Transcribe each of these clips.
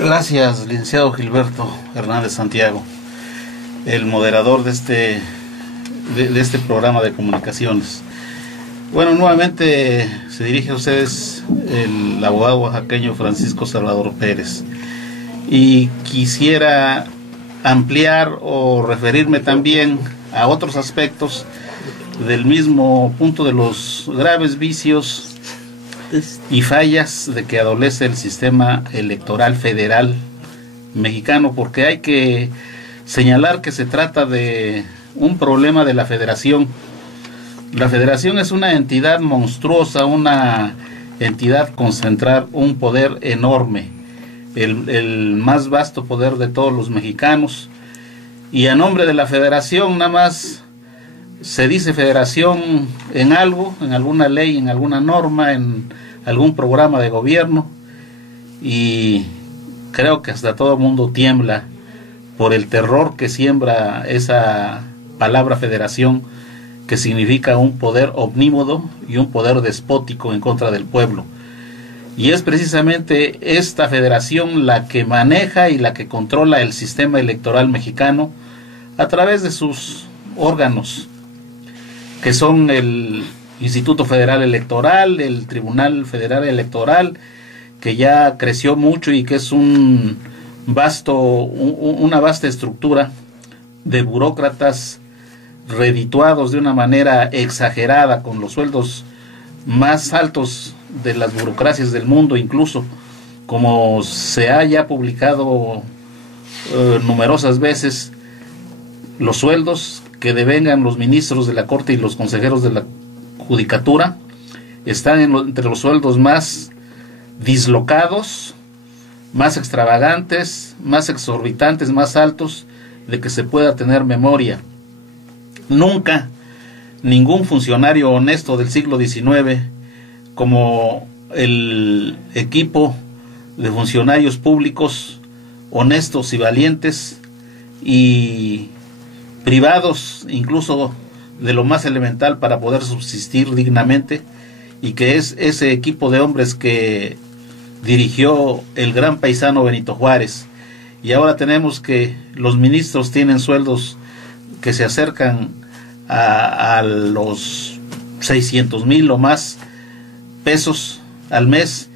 Gracias, licenciado Gilberto Hernández Santiago, el moderador de este programa de comunicaciones. Bueno, nuevamente se dirige a ustedes el abogado oaxaqueño Francisco Salvador Pérez, y quisiera ampliar o referirme también a otros aspectos del mismo punto de los graves vicios y fallas de que adolece el sistema electoral federal mexicano, porque hay que señalar que se trata de un problema de la federación. La federación es una entidad monstruosa, una entidad concentrar un poder enorme, el más vasto poder de todos los mexicanos, y a nombre de la federación nada más se dice federación en algo, en alguna ley, en alguna norma, en algún programa de gobierno, y creo que hasta todo el mundo tiembla por el terror que siembra esa palabra federación, que significa un poder omnímodo y un poder despótico en contra del pueblo. Y es precisamente esta federación la que maneja y la que controla el sistema electoral mexicano a través de sus órganos, que son el Instituto Federal Electoral, el Tribunal Federal Electoral, que ya creció mucho y que es una vasta estructura de burócratas redituados de una manera exagerada, con los sueldos más altos de las burocracias del mundo, incluso como se ha ya publicado numerosas veces, los sueldos que devengan los ministros de la Corte y los consejeros de la Judicatura están entre los sueldos más dislocados, más extravagantes, más exorbitantes, más altos de que se pueda tener memoria. Nunca ningún funcionario honesto del siglo XIX, como el equipo de funcionarios públicos honestos y valientes y privados incluso de lo más elemental para poder subsistir dignamente, y que es ese equipo de hombres que dirigió el gran paisano Benito Juárez. Y ahora tenemos que los ministros tienen sueldos que se acercan a los 600,000 o más pesos al mes,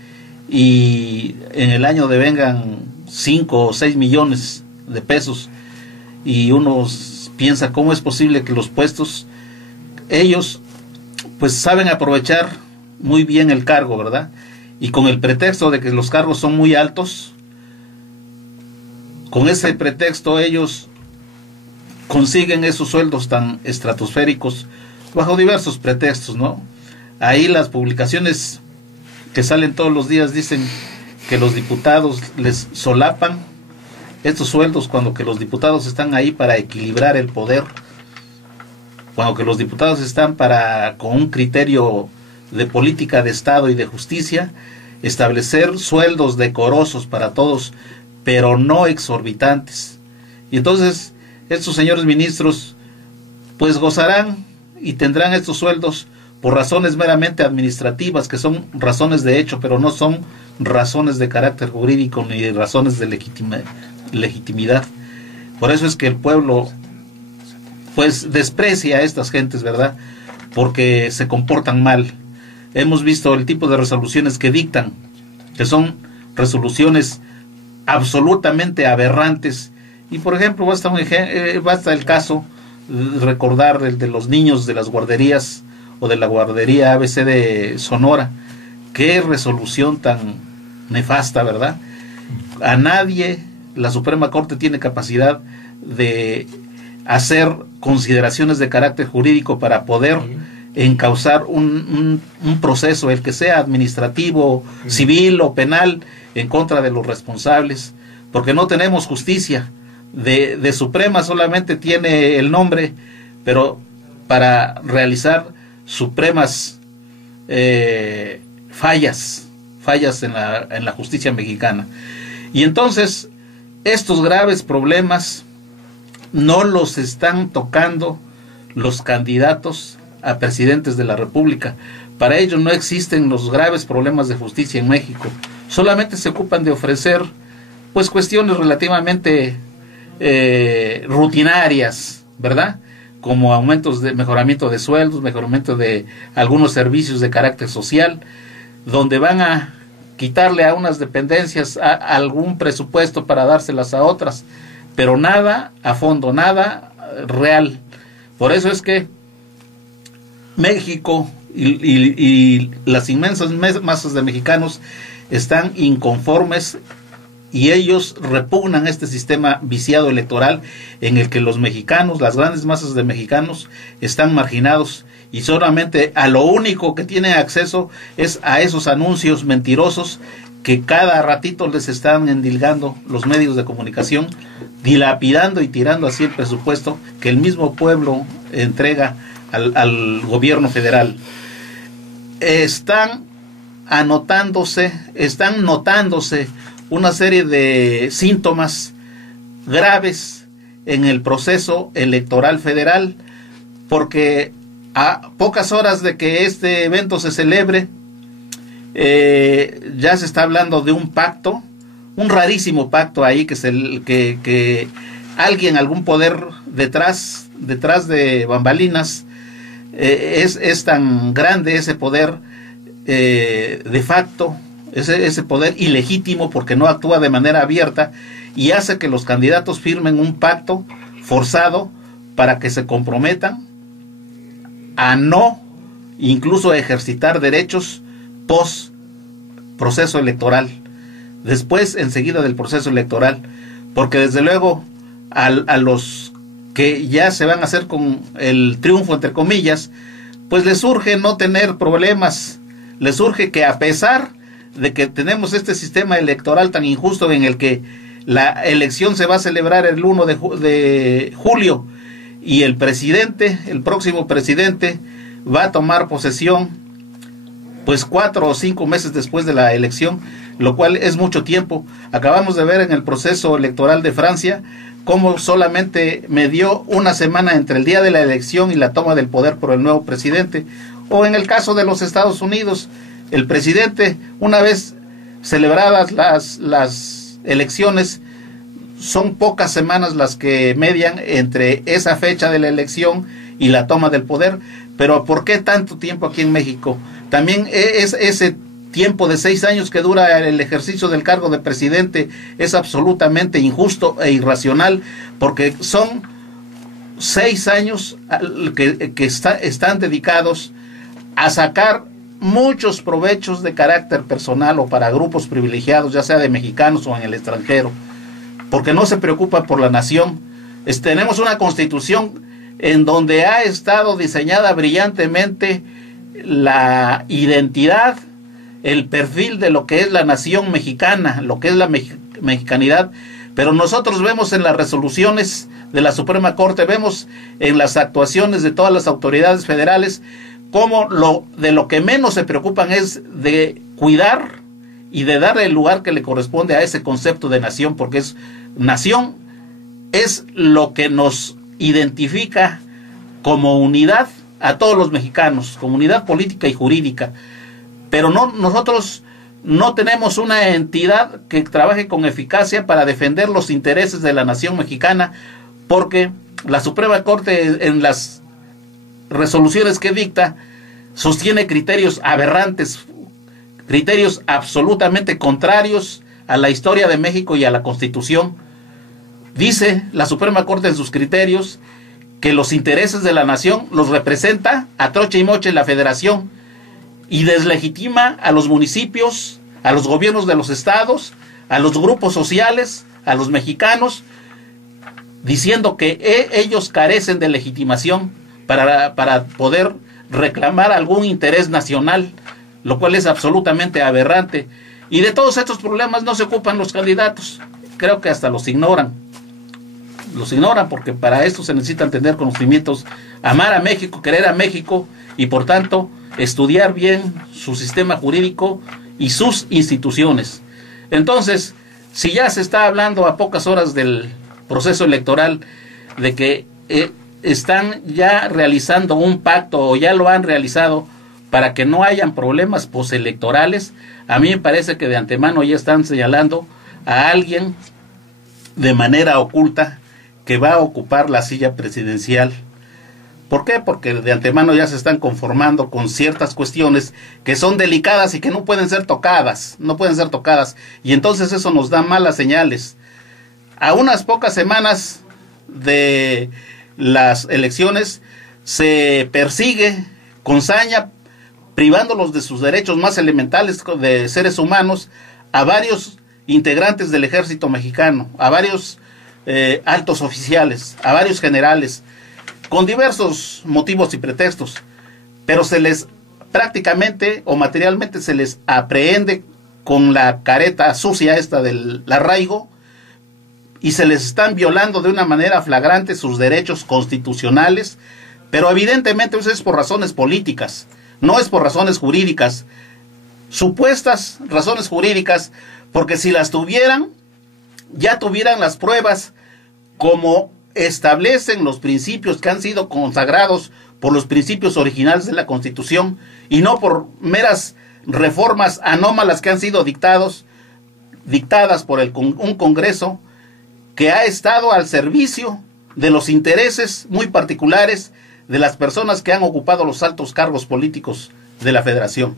y en el año devengan 5 o 6 millones de pesos, y uno piensa cómo es posible que los puestos, ellos pues saben aprovechar muy bien el cargo, ¿verdad? Y con el pretexto de que los cargos son muy altos, con ese pretexto ellos consiguen esos sueldos tan estratosféricos bajo diversos pretextos, ¿no? Ahí las publicaciones que salen todos los días dicen que los diputados les solapan estos sueldos, cuando que los diputados están ahí para equilibrar el poder, cuando que los diputados están para, con un criterio de política de Estado y de justicia, establecer sueldos decorosos para todos, pero no exorbitantes. Y entonces estos señores ministros pues gozarán y tendrán estos sueldos por razones meramente administrativas, que son razones de hecho, pero no son razones de carácter jurídico ni razones de legitimidad. Por eso es que el pueblo pues desprecia a estas gentes, ¿verdad? Porque se comportan mal. Hemos visto el tipo de resoluciones que dictan, que son resoluciones absolutamente aberrantes. Y por ejemplo, basta el caso de recordar el de los niños de las guarderías o de la guardería ABC de Sonora. Qué resolución tan nefasta, ¿verdad? A nadie la Suprema Corte tiene capacidad de hacer consideraciones de carácter jurídico para poder encauzar un proceso, el que sea administrativo, civil o penal, en contra de los responsables, porque no tenemos justicia. De Suprema solamente tiene el nombre, pero para realizar supremas fallas en la justicia mexicana. Y entonces estos graves problemas no los están tocando los candidatos a presidentes de la República. Para ellos no existen los graves problemas de justicia en México. Solamente se ocupan de ofrecer pues cuestiones relativamente rutinarias, ¿verdad? Como aumentos de mejoramiento de sueldos, mejoramiento de algunos servicios de carácter social, donde van a quitarle a unas dependencias algún presupuesto para dárselas a otras, pero nada a fondo, nada real. Por eso es que México y las inmensas masas de mexicanos están inconformes y ellos repugnan este sistema viciado electoral en el que los mexicanos, las grandes masas de mexicanos, están marginados y solamente a lo único que tienen acceso es a esos anuncios mentirosos que cada ratito les están endilgando los medios de comunicación, dilapidando y tirando así el presupuesto que el mismo pueblo entrega al gobierno federal. Están notándose una serie de síntomas graves en el proceso electoral federal, porque a pocas horas de que este evento se celebre, ya se está hablando de un pacto, un rarísimo pacto ahí que alguien, algún poder detrás de bambalinas, es tan grande ese poder de facto, ese poder ilegítimo porque no actúa de manera abierta y hace que los candidatos firmen un pacto forzado para que se comprometan a no incluso ejercitar derechos post proceso electoral, después enseguida del proceso electoral, porque desde luego a los que ya se van a hacer con el triunfo entre comillas, pues les surge no tener problemas, les surge que a pesar de que tenemos este sistema electoral tan injusto en el que la elección se va a celebrar el 1 de julio y el próximo presidente va a tomar posesión pues 4 o 5 meses después de la elección, lo cual es mucho tiempo. Acabamos de ver en el proceso electoral de Francia cómo solamente medió una semana entre el día de la elección y la toma del poder por el nuevo presidente. O en el caso de los Estados Unidos, el presidente, una vez celebradas las elecciones, son pocas semanas las que median entre esa fecha de la elección y la toma del poder. Pero ¿por qué tanto tiempo aquí en México? También ese tiempo de 6 años que dura el ejercicio del cargo de presidente es absolutamente injusto e irracional, porque son 6 años que están dedicados a sacar muchos provechos de carácter personal o para grupos privilegiados, ya sea de mexicanos o en el extranjero, porque no se preocupa por la nación. Tenemos una constitución en donde ha estado diseñada brillantemente la identidad, el perfil de lo que es la nación mexicana, lo que es la mexicanidad, pero nosotros vemos en las resoluciones de la Suprema Corte, vemos en las actuaciones de todas las autoridades federales, como de lo que menos se preocupan es de cuidar y de darle el lugar que le corresponde a ese concepto de nación, porque nación es lo que nos identifica como unidad a todos los mexicanos, como unidad política y jurídica, pero nosotros no tenemos una entidad que trabaje con eficacia para defender los intereses de la nación mexicana, porque la Suprema Corte en las resoluciones que dicta sostiene criterios aberrantes, criterios absolutamente contrarios a la historia de México y a la Constitución. Dice la Suprema Corte en sus criterios que los intereses de la nación los representa a troche y moche la Federación y deslegitima a los municipios, a los gobiernos de los estados, a los grupos sociales, a los mexicanos, diciendo que ellos carecen de legitimación para poder reclamar algún interés nacional, lo cual es absolutamente aberrante. Y de todos estos problemas no se ocupan los candidatos, creo que hasta los ignoran porque para esto se necesitan tener conocimientos, amar a México, querer a México y por tanto estudiar bien su sistema jurídico y sus instituciones. Entonces, si ya se está hablando a pocas horas del proceso electoral de que están ya realizando un pacto o ya lo han realizado para que no hayan problemas postelectorales, a mí me parece que de antemano ya están señalando a alguien de manera oculta que va a ocupar la silla presidencial. ¿Por qué? Porque de antemano ya se están conformando con ciertas cuestiones que son delicadas y que no pueden ser tocadas, y entonces eso nos da malas señales. A unas pocas semanas de las elecciones se persigue con saña, privándolos de sus derechos más elementales de seres humanos, a varios integrantes del ejército mexicano, a varios altos oficiales, a varios generales, con diversos motivos y pretextos, pero se les prácticamente o materialmente se les aprehende con la careta sucia esta del arraigo, y se les están violando de una manera flagrante sus derechos constitucionales, pero evidentemente eso es por razones políticas, no es por razones jurídicas, supuestas razones jurídicas, porque si las tuvieran, ya tuvieran las pruebas como establecen los principios que han sido consagrados por los principios originales de la Constitución, y no por meras reformas anómalas que han sido dictadas por un Congreso que ha estado al servicio de los intereses muy particulares de las personas que han ocupado los altos cargos políticos de la Federación.